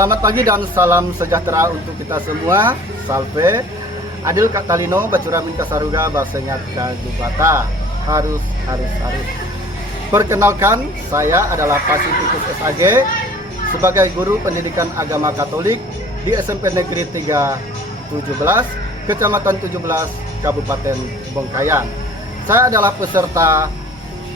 Selamat pagi dan salam sejahtera untuk kita semua. Salve. Adil Kak Talino, Bacuramin Kasaruga, Basengat Kajubata. Harus. Perkenalkan, saya adalah Pasifikus SAG sebagai guru pendidikan agama Katolik di SMP Negeri 3 17, Kecamatan 17, Kabupaten Bongkayang. Saya adalah peserta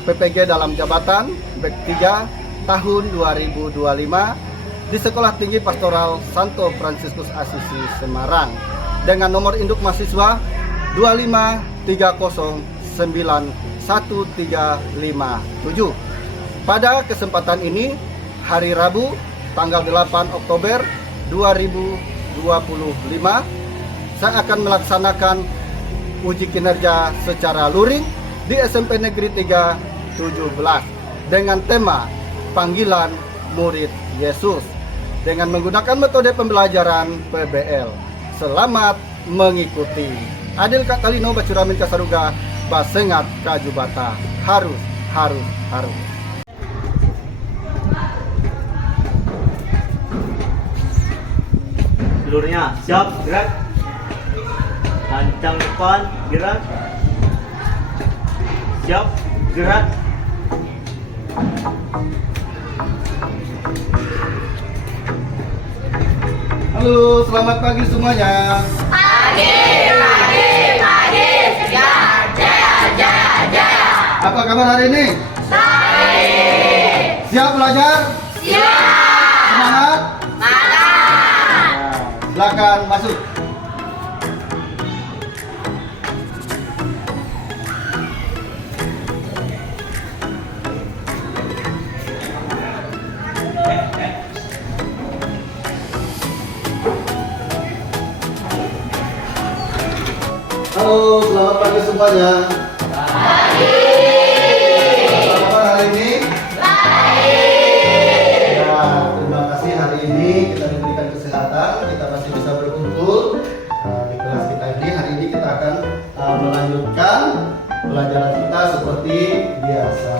PPG dalam jabatan BEK 3 tahun 2025 di Sekolah Tinggi Pastoral Santo Fransiskus Asisi Semarang dengan nomor induk mahasiswa 253091357. Pada kesempatan ini, hari Rabu tanggal 8 Oktober 2025, saya akan melaksanakan uji kinerja secara luring di SMP Negeri 3 17 dengan tema Panggilan Murid Yesus dengan menggunakan metode pembelajaran PBL. Selamat mengikuti. Adil Kak Talino, Bacuramin Kasaruga, Basengat Kajubata. Harus. Seluruhnya siap, gerak. Lancang depan, gerak. Siap, gerak. Halo, selamat pagi semuanya. Pagi. Jaya. Apa kabar hari ini? Baik. Siap belajar? Siap. Semangat? Semangat. Silakan masuk. Halo, selamat pagi semuanya. Pagi. Apa kabar hari ini? Baik. Ya, terima kasih hari ini kita diberikan kesehatan, kita masih bisa berkumpul di kelas kita ini. Hari ini kita akan melanjutkan pelajaran kita seperti biasa.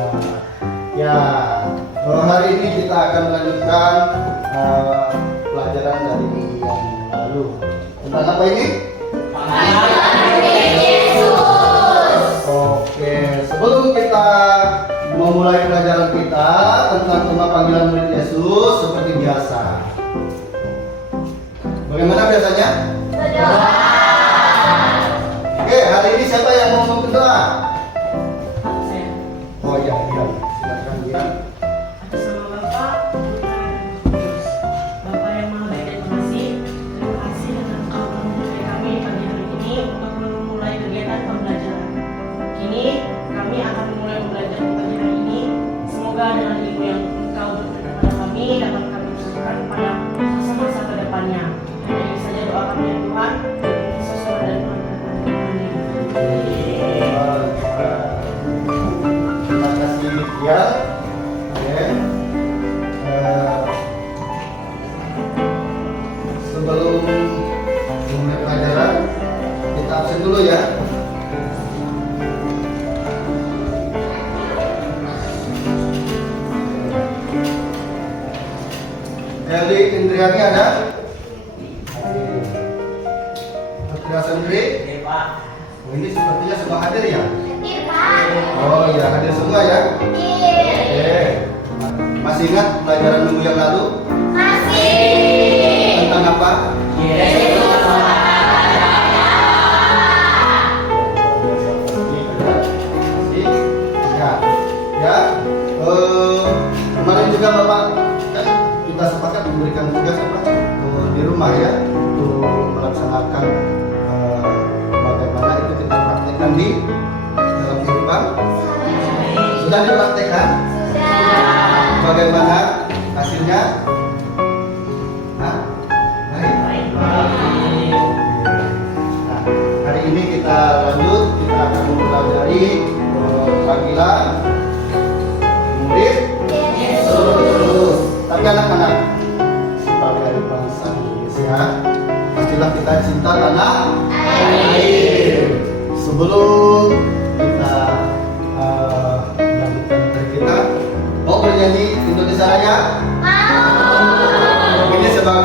Ya, hari ini kita akan melanjutkan pelajaran dari minggu yang lalu. Tentang apa ini? Oke, sebelum kita memulai pelajaran kita tentang tema panggilan murid Yesus seperti biasa. Bagaimana biasanya? Berdoa. Oke, hari ini siapa yang mau berdoa? Saya Oh iya, silakan Bian. atas nama Bapak, Putra, dan Roh Kudus. Bapak yang Maha Baik dan Pengasih, terima kasih karena Engkau telah memberkati kami pagi hari ini untuk memulai kegiatan pembelajaran. Kini kami akan memulai pembelajaran pagi hari ini. Semoga dengan ilmu yang Engkau berikan kepada kami dapat kami teruskan pada masa-masa ke depannya. Hanya ini saja doa kami ya Tuhan. Yesus dan Tuhan kami. Amin. Terima kasih Bian. Oke. Sebelum memulai pelajaran, kita absen dulu ya. Eli Indriani ada? Putra Sendri? Oh, ini sepertinya semua hadir ya? Oh iya, hadir semua ya? Oke. Masih ingat pelajaran minggu yang lalu? Tentang apa? Ya. Kemarin juga Bapak kan kita sepakat memberikan tugas apa di rumah ya untuk melaksanakan bagaimana itu kita praktekkan di dalam kehidupan. Sudah dipraktekkan? Bagaimana hasilnya? Hah? Baik. Nah, hari ini kita lanjut, kita akan mempelajari panggilan murid Yesus. Tapi anak-anak, sebagai bangsa Indonesia, pastilah kita cinta tanah air. Sebelum kita melanjutkan materi kita, mau bernyanyi Indonesia Raya? Ini sebagai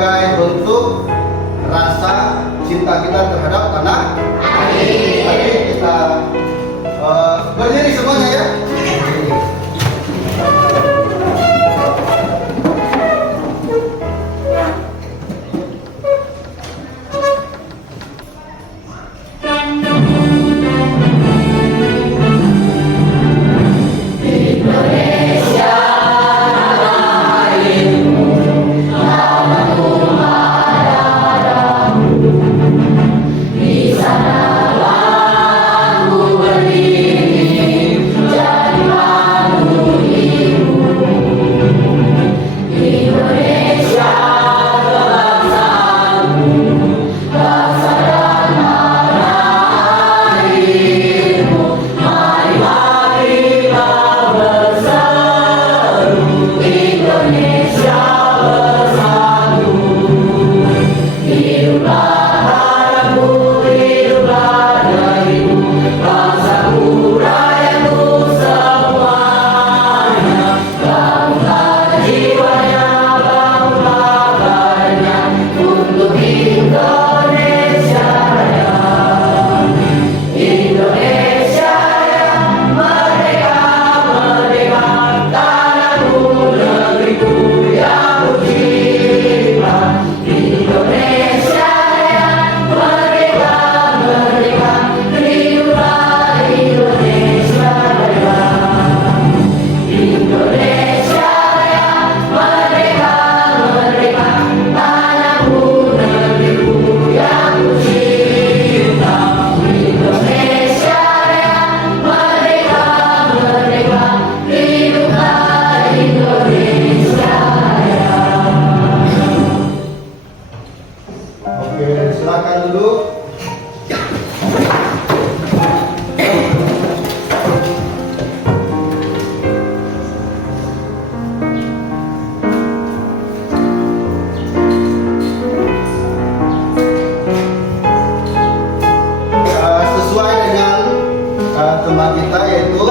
kita yaitu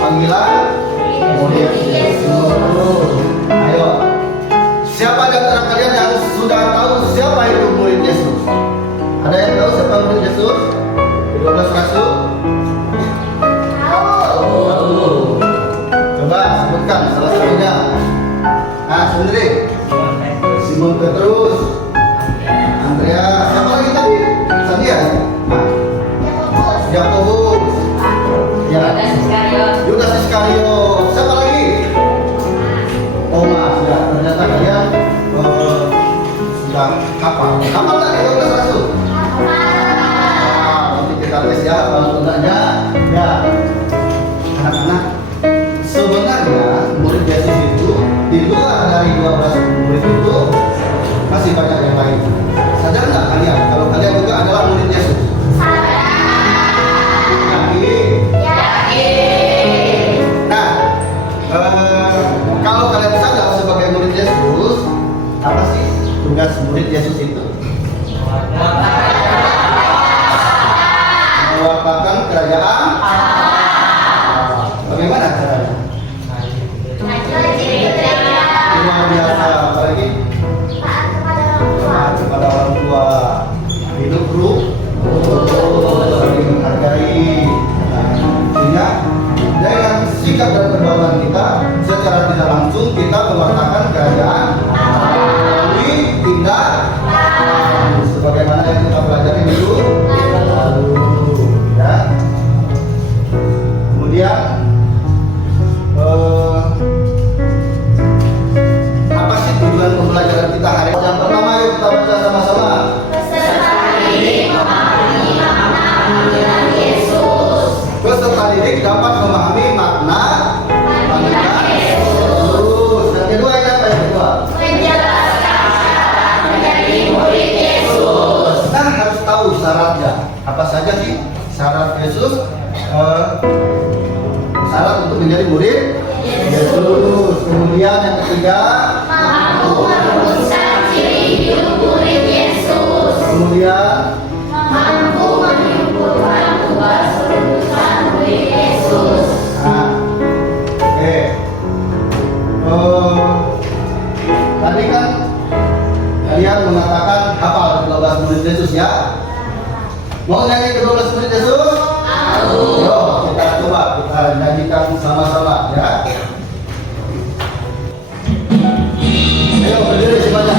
panggilan murid Yesus. Ayo, siapa di antara kalian yang sudah tahu siapa itu murid Yesus? Ada yang tahu siapa murid Yesus? 12 rasul? Tahu. Coba sebutkan salah satunya. Nah, sendiri. Simon Petrus, Andreas, siapa lagi tadi? Sandia? Nah, Yakobus, ya, Yudas Iskariot, siapa lagi? Thomas, ya, ternyata kalian sudah hafal. Hafal tak 12 rasul? Nanti kita tes ya, kalau enggaknya, ya, anak-anak. Sebenarnya murid Yesus itu di luar dari 12 murid itu masih banyak yang lain. Sadar nggak kalian kalau kalian juga adalah murid Yesus? Yakin. Nah, kalau kalian sadar sebagai murid Yesus, apa sih tugas murid Yesus itu? Mewartakan kerajaan. Bagaimana caranya? Luar biasa, apalagi taat kepada orang tua, hidup saling menghargai. Sehingga dengan sikap dan perbuatan kita secara tidak langsung kita mewartakan kerajaan melalui tindak sebagaimana yang kita pelajari dulu ya. Kemudian apa sih tujuan pembelajaran kita hari ini? Yang pertama yuk kita baca sama-sama. Peserta didik dapat memahami makna panggilan Yesus. Yang kedua ini apa yang kedua? Menjelaskan syarat menjadi murid Yesus. Nah, harus tahu syaratnya. Apa saja sih syarat Yesus? Syarat untuk menjadi murid Yesus. Kemudian yang ketiga, mampu merumuskan ciri hidup murid Yesus. Kemudian mampu menyimpulkan tugas perutusan murid Yesus. Nah, oke. Tadi kan kalian mengatakan hafal 12 murid Yesus ya? Mau nyanyi ke 12 murid Yesus? Yuk, kita coba kita nyanyikan sama-sama ya. Ayo berdiri semuanya.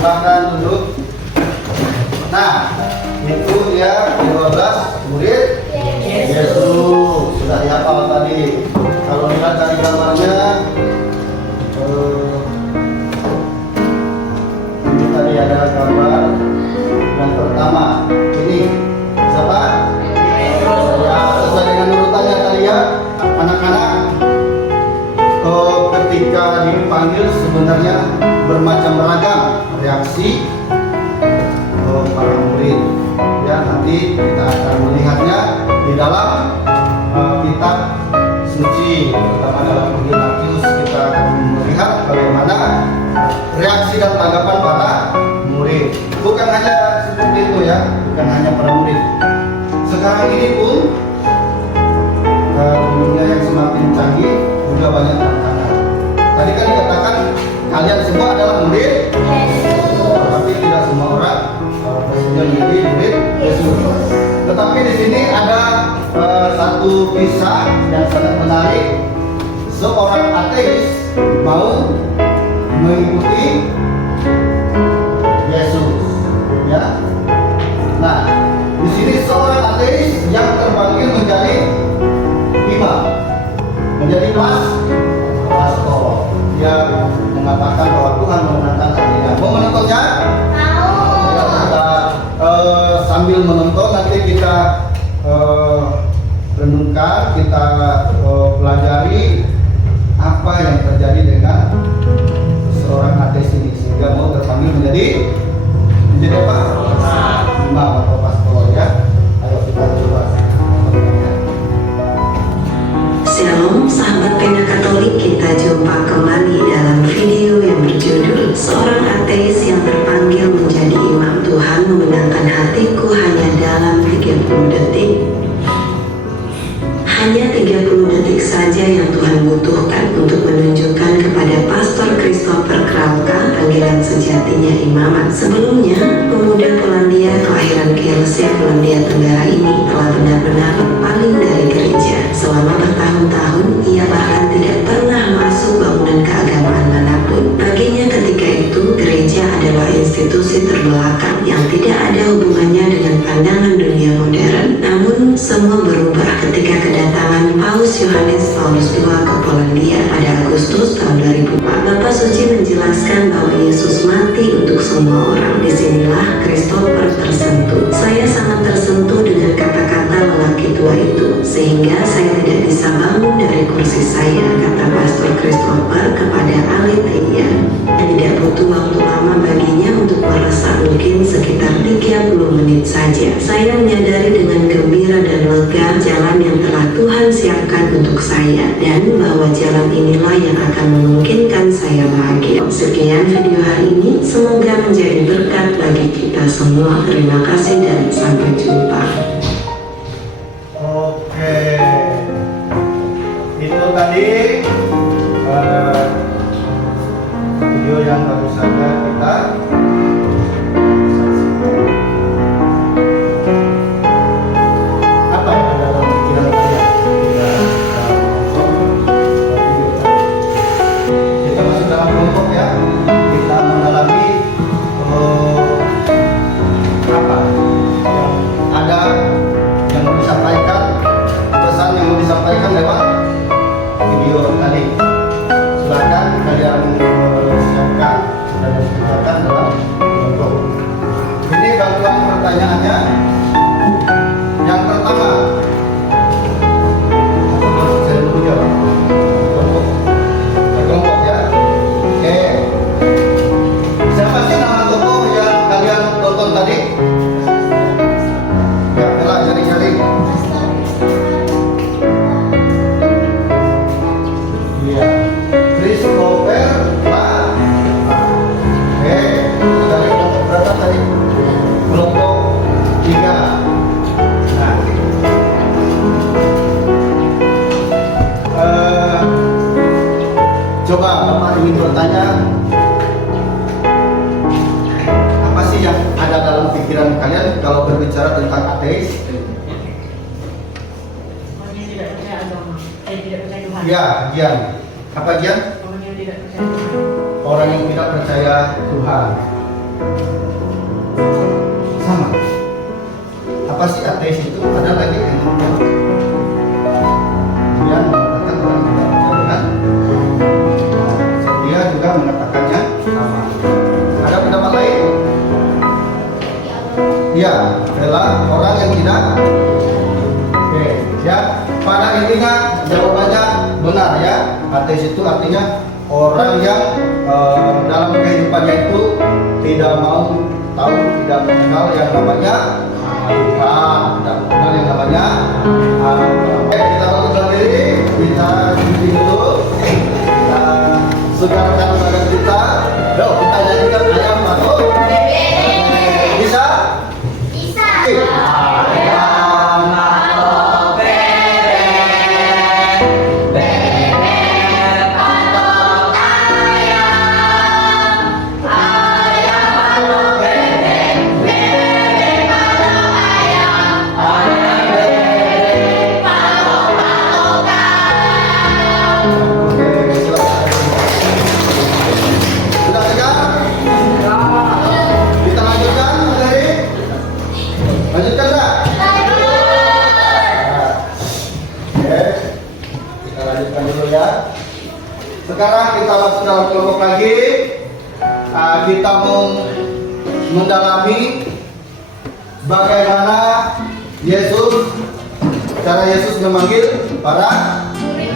Silakan duduk. Nah, itu dia 12 murid Yesus. Sudah dihafal tadi. Kalau lihat dari gambarnya, ini tadi ada gambar yang pertama. Ini siapa? Ya, sesuai dengan urutannya tadi ya, anak-anak. Ketika dipanggil sebenarnya bermacam ragam reaksi para murid ya, nanti kita akan melihatnya di dalam kitab suci, terutama dalam Injil Matius. Kita akan melihat bagaimana reaksi dan tanggapan para murid. Bukan hanya seperti itu ya, bukan hanya para murid. Sekarang ini pun dunia yang semakin canggih juga banyak tantangan. Tadi kan dikatakan kalian semua adalah murid Yesus, tapi tidak semua orang bersedia menjadi murid Yesus. Tetapi di sini ada satu kisah yang sangat menarik. Seorang ateis mau mengikuti Yesus, ya. sambil menonton nanti kita renungkan, kita pelajari apa yang terjadi dengan seorang ateis ini sehingga mau terpanggil menjadi apa? Imam atau pastor ya. Ayo kita coba. Shalom sahabat Pena Katolik, kita jumpa kembali dalam video yang berjudul Seorang Ateis yang terpanggil menjadi imam. Tuhan memenangkan hatiku hanya dalam 30 detik. Hanya 30 detik saja yang Tuhan butuhkan untuk menunjukkan kepada Pastor Christopher Kralka panggilan sejatinya imamat. Sebelumnya, pemuda Polandia kelahiran Kielce, Polandia Tenggara ini telah benar-benar berpaling dari gereja. Selama bertahun-tahun, ia bahkan tidak pernah masuk bangunan keagamaan manapun. Baginya ketika itu, gereja adalah institusi terbelakang yang tidak ada hubungannya dengan pandangan dunia modern. Namun, semua berubah ketika kedatangan Paus Yohanes Paulus II ke Polandia pada Agustus tahun 2004. Bapak Suci menjelaskan bahwa Yesus mati untuk semua orang. Disinilah Christopher tersentuh. Saya sangat tersentuh dengan kata-kata lelaki tua itu, sehingga saya tidak bisa bangun dari kursi saya, kata Pastor Christopher kepada Aletheia. Tidak butuh waktu lama baginya untuk meresap, mungkin sekitar 30 menit saja. Saya menyadari dengan gembira dan lega jalan yang telah Tuhan siapkan untuk saya, dan bahwa jalan inilah yang akan memungkinkan saya bahagia. Sekian video hari ini, semoga menjadi berkat bagi kita semua. Terima kasih dan sampai jumpa. Oke, itu tadi video yang baru saja kita saksikan. Apa yang ada dalam pikiran kalian? Kita masuk dalam kelompok ya. Kita mendalami apa yang ada yang mau disampaikan, pesan yang mau disampaikan lewat video tadi. Silakan kalian siapkan dan kerjakan dalam kelompok. Ini bantuan pertanyaannya. Yang pertama, saya dulu jawab. Kelompok ya. Oke. Siapa sih nama tokoh yang kalian tonton tadi? Ya, bela jari-jari. Iya. Christopher Kralka. Oke, dari kelompok berapa tadi? Kelompok 3. Nah, coba Bapak ingin bertanya, apa sih yang ada dalam pikiran kalian kalau berbicara tentang ateis? Orang yang tidak percaya agama, tidak percaya Tuhan. Ya, Gian. Apa Gian? Orang yang tidak percaya Tuhan. Orang yang tidak percaya Tuhan. Sama. Apa sih ateis itu? Ada lagi yang Gian mengatakan orang yang tidak percaya Tuhan. Dia juga mengatakannya sama. Ada pendapat lain? Ya, adalah orang yang tidak. Oke, ya. Pada intinya jawabannya benar ya. Ateis itu artinya orang yang dalam kehidupannya itu tidak mau tahu, tidak mengenal yang namanya Tuhan, tidak mengenal yang namanya Allah. Oke, kita bangun diri, kita cuci dulu, kita segarkan badan kita. Yuk, kita nyanyikan ayam atau bisa? Bisa. Ayam atau sudah tegar? Kita lanjutkan materi? Lanjutkan enggak? Oke, kita lanjutkan dulu ya. Sekarang kita masuk dalam kelompok lagi. Kita mau mendalami bagaimana cara Yesus memanggil para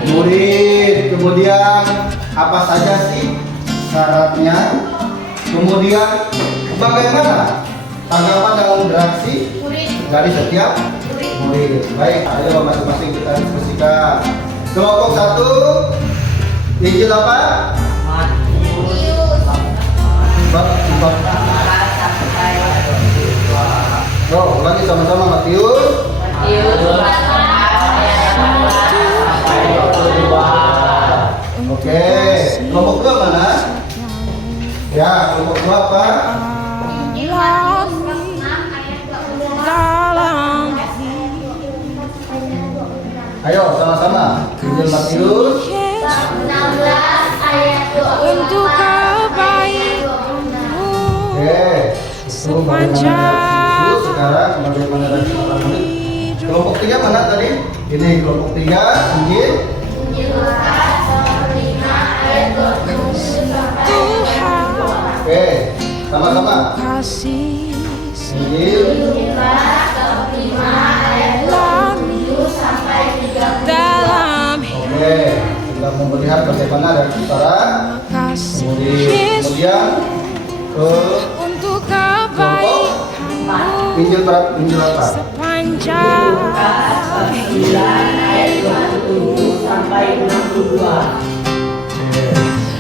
murid. Kemudian apa saja sih syaratnya? Kemudian bagaimana tanggapan dan reaksi dari setiap murid. Baik, ayo masing-masing kita diskusikan. Kelompok 1, Injil apa? Ulangi sama-sama. Matius. Oke, kelompok 2 mana? Ya, kelompok 2 apa? Ayo sama-sama. Injil Matius 16 ayat 24. Untuk kebaikanmu Oke, itu bagaimana sekarang bagaimana dari para murid. Kelompok 3 mana tadi? Ini kelompok 3, Injil Injil Lukas 5 ayat 27 sampai Tuhan Oke, sama-sama. kasih Injil Lukas 5 ayat 27 sampai 30. dalam Oke, kita mau melihat bagaimana dari para kasih murid. Yesus Kemudian ke untuk kebaikanmu Injil apa? sepanjang sampai 62.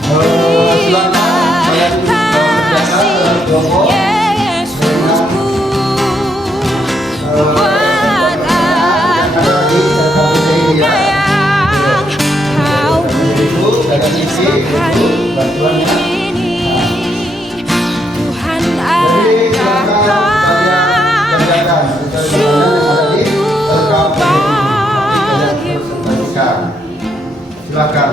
Silakan kalian bekerjasama dalam kelompok Yesusku buat ada lagi KPCI ya. yang kau Itu ada isi itu bantuannya. ini Tuhan Jadi silakan kalian kerjakan sesuai dengan yang ada di KPCI. Kalian silakan.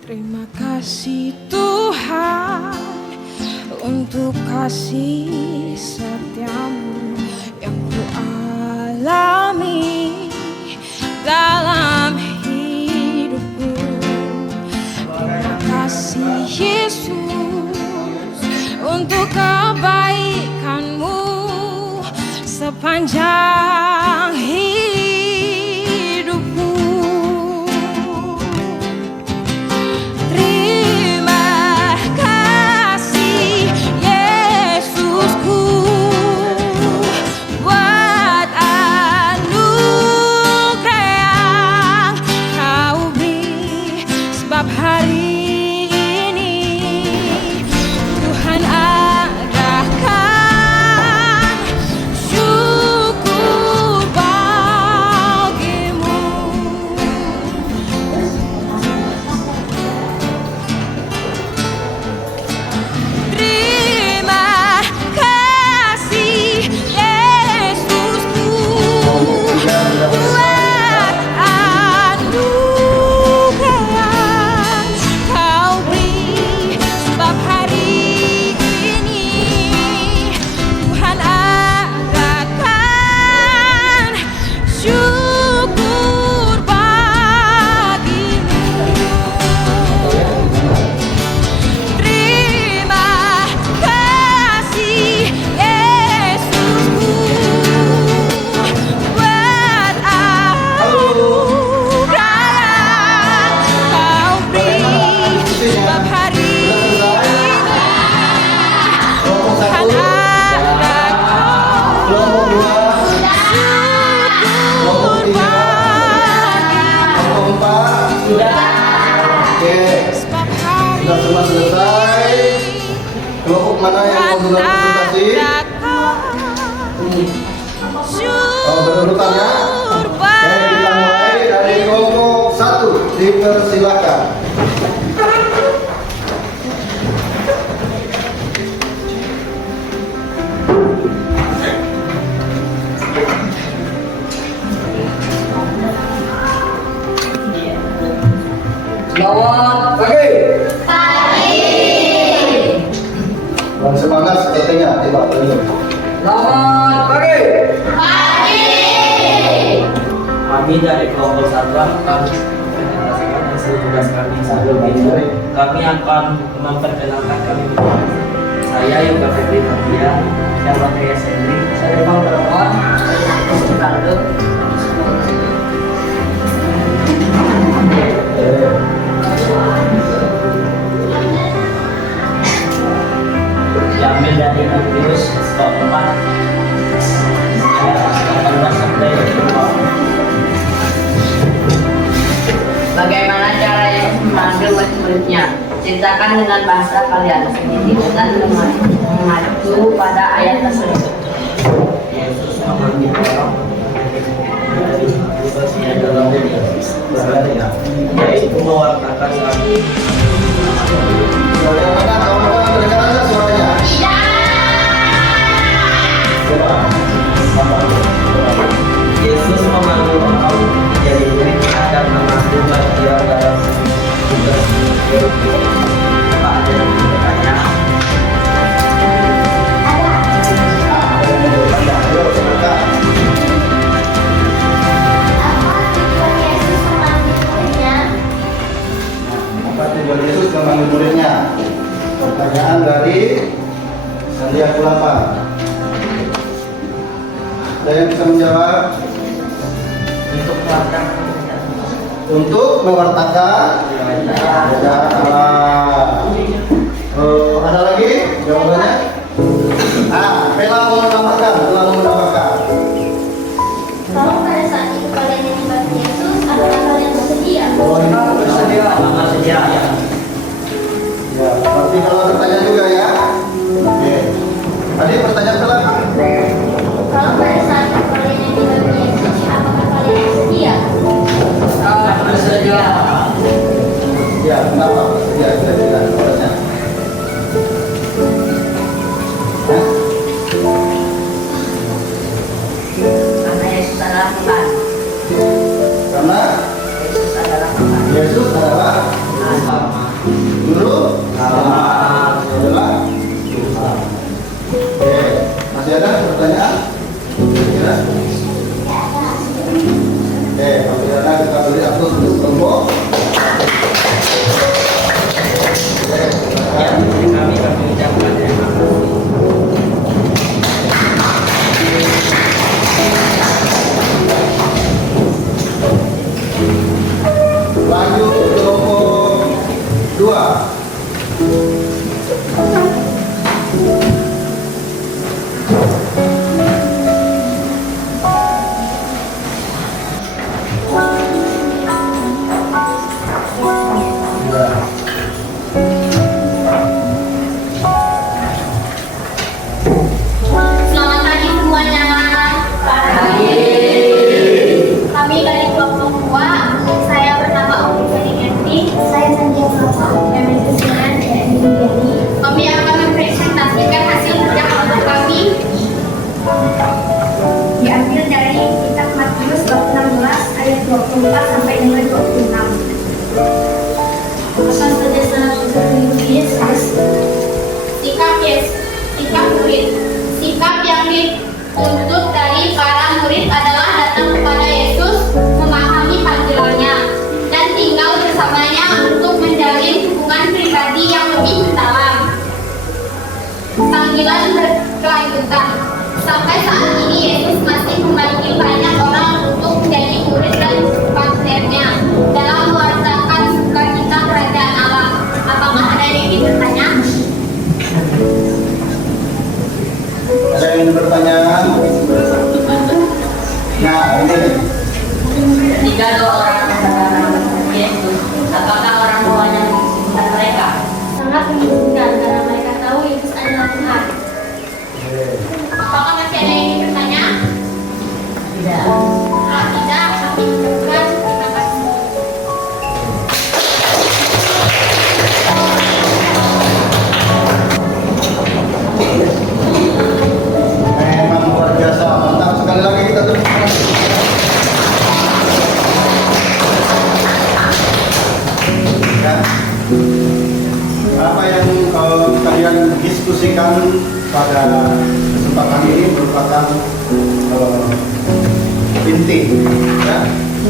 Terima kasih Tuhan untuk kasih setiamu yang ku alami dalam hidupku. Terima kasih Yesus untuk kebaikanmu sepanjang hidupku. Terima kasih Yesusku buat anugerah yang kau beri, sebab hari ini Tuhan adakan syukur bagimu. Terima kasih Yesusku buat anugerah yang kau beri, sebab hari ini Tuhan adakan syukur bagimu. Terima kasih Yesusku buat anugerah kau beri, sebab hari ini Kelompok 1, Tuhan adakan kelompok 2, syukur bagimu. kelompok 4 sudah. Oke, Sebab hari sudah semua selesai. Kelompok mana yang mau dulu presentasi? Oh, berurutan ya. Oke, kita mulai dari kelompok 1. Dipersilakan. Selamat pagi. Pagi. semangat sepertinya. Coba tunjuk. Selamat pagi. Kami dari kelompok 1 akan menjelaskan hasil tugas kami. Sebelum itu, kami akan memperkenalkan kami berdua. Saya Yoga Febri Fatia, saya Bakaya Sendri, Saya Bang Berawan. Ricardo. Diambil dari Matius bab 4 ayat 18 sampai 20. Bagaimana cara yang memanggil murid-muridnya? Ceritakan dengan bahasa kalian sendiri dan mengacu pada ayat tersebut. Yesus memanggil orang dari tugasnya dalam berkarya, yaitu mewartakan kami. Bagaimana kawan-kawan terdengar suaranya? Coba. Yesus memanggil orang menjadi muridnya dan mengambil bagian dalam tugas Pak dan bertanya. Ada yang mau bertanya? Ayo, silakan. Apa tujuan Yesus memanggil muridnya? Apa tujuan Yesus memanggil muridnya? Pertanyaan dari Sandia Kulapa. Ada yang bisa menjawab? Untuk mewartakan ajaran Allah. Ada lagi jawabannya? Bella mau menambahkan. Kalau pada saat itu kalian yang dibantu Yesus, apakah kalian bersedia? Sama sedia ya. Ya, berarti kalau bertanya juga ya. Oke. Tadi pertanyaan kelapa. Kalau pada saat itu kalian yang dibantu Yesus, apakah kalian bersedia? Bersedia. Ya, kenapa? Ya, kita jawabannya. Ya. Karena Yesus adalah Tuhan. Karena Yesus adalah Tuhan. Yesus adalah Guru adalah Tuhan. Oke, masih ada pertanyaan? Kira? Oke, masih ada, kita beri aplaus untuk kelompok. Oke, Ya, silakan. kami ucapkan terima kasih. Lanjut ke kelompok 2. Selamat pagi semuanya. Kami dari kelompok 2. Saya bernama Umi Feni. Saya Sandia Kulapa. Kami kesenian dari Kami akan mempresentasikan hasil kerja kelompok kami. Diambil dari kitab Matius bab 16 ayat 24 sampai dengan 26. Akan saja salah Yesus. Sikap murid. Sikap yang dituntut dari para murid adalah datang kepada Yesus, memahami panggilannya, dan tinggal bersamanya untuk menjalin hubungan pribadi yang lebih mendalam. Panggilan berkelanjutan. Sampai saat ini Yesus masih memanggil banyak orang untuk menjadi murid dan partnernya dalam mewartakan sukacita kerajaan Allah. Apakah ada yang ingin bertanya? Ada yang bertanya? Nah, ini Jika dua orang mendengar Yesus, apakah orang tuanya mengizinkan mereka? Sangat mengizinkan karena mereka tahu Yesus adalah Tuhan. Apakah masih ada yang ingin bertanya? Tidak. Kalau tidak, kami ucapkan terima kasih. memang luar biasa. Mantap sekali lagi kita tepuk tangan. pada kesempatan ini merupakan inti ya,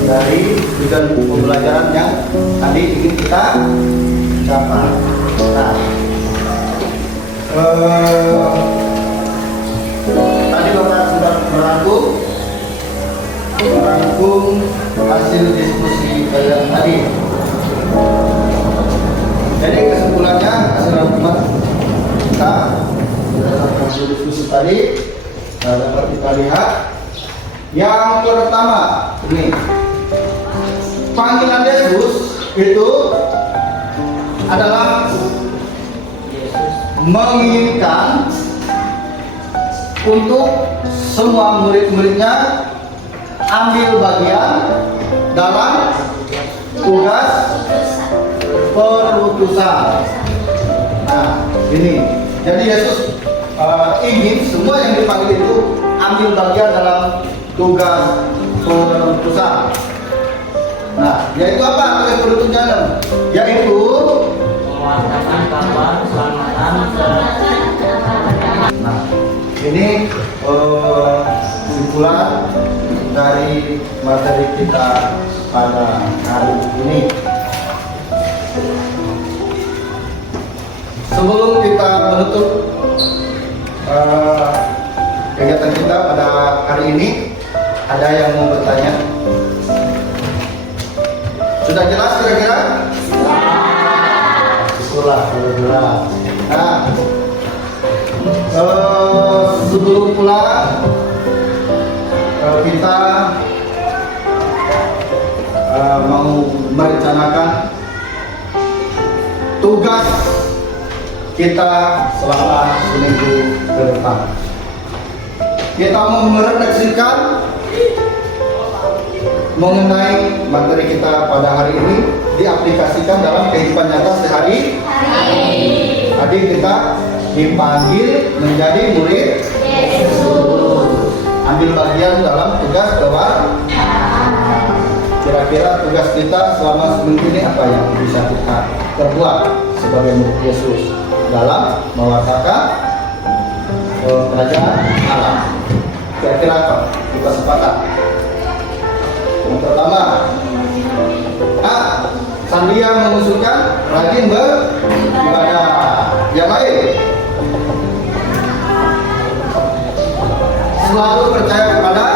dari tujuan pembelajaran yang tadi ingin kita capai. Nah, tadi Bapak sudah merangkum hasil diskusi kalian tadi. Jadi kesimpulannya hasil rangkuman kita berdasarkan hasil diskusi tadi dapat kita lihat yang pertama ini panggilan Yesus itu adalah menginginkan untuk semua murid-muridnya ambil bagian dalam tugas perutusan. Nah, ini jadi Yesus ingin semua yang dipanggil itu ambil bagian dalam tugas perutusan. Nah, yaitu apa tugas perutusan? Yaitu mewartakan kabar keselamatan. Nah, ini kesimpulan dari materi kita pada hari ini. Sebelum kita menutup kegiatan kita pada hari ini, ada yang mau bertanya? Sudah jelas kira-kira? Syukurlah, sudah jelas. Nah, sebelum pulang kita mau merencanakan tugas kita selama seminggu ke depan. Kita mau merefleksikan mengenai materi kita pada hari ini diaplikasikan dalam kehidupan nyata sehari. Tadi kita dipanggil menjadi murid Yesus, ambil bagian dalam tugas keluar. Kira-kira tugas kita selama seminggu ini apa yang bisa kita perbuat sebagai murid Yesus dalam mewartakan kerajaan Allah? Kira-kira apa? Kita sepakat. Yang pertama, Sandia mengusulkan rajin beribadah. Yang lain, selalu percaya kepada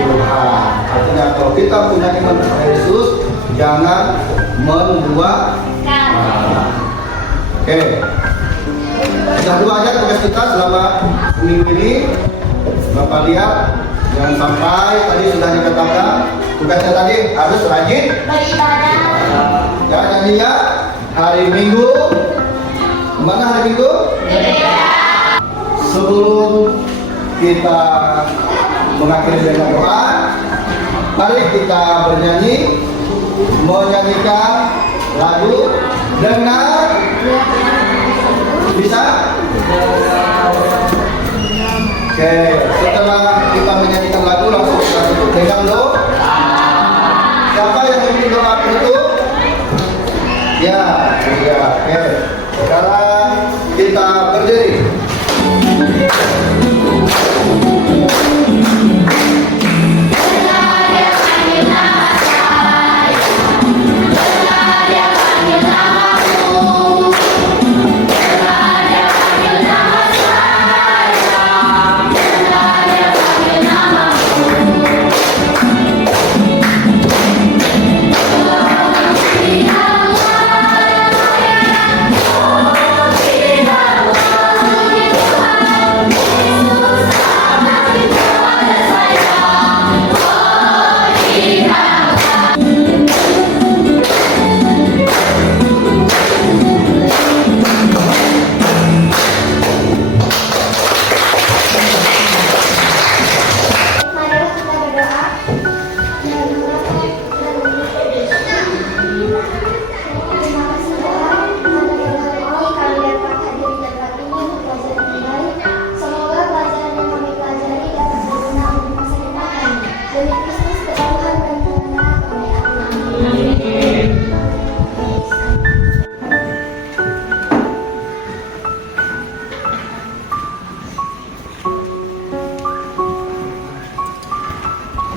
Tuhan. Artinya kalau kita punya iman kepada Yesus, jangan menduakan. Oke, sudah dua aja tugas kita selama minggu ini. Bapak lihat, jangan sampai tadi sudah dikatakan tugasnya tadi harus rajin beribadah. Ya, jadi ya hari Minggu, kemana hari Minggu? Sebelum kita mengakhiri dengan doa, mari kita bernyanyi, menyanyikan lagu dengan bisa. Oke, setelah kita menyanyikan lagu langsung kita tutup dengan doa. Siapa yang ingin doa itu? Ya, oke. Sekarang kita berdiri. Dia panggil nama saya.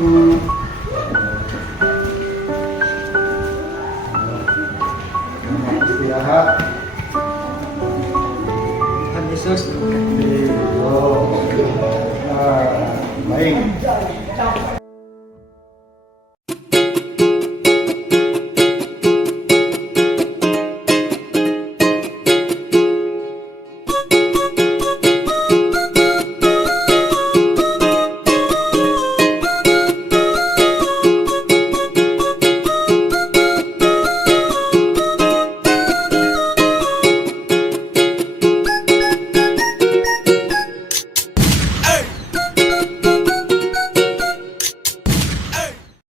aku. Istirahat. Tuhan Yesus. Oh, baik.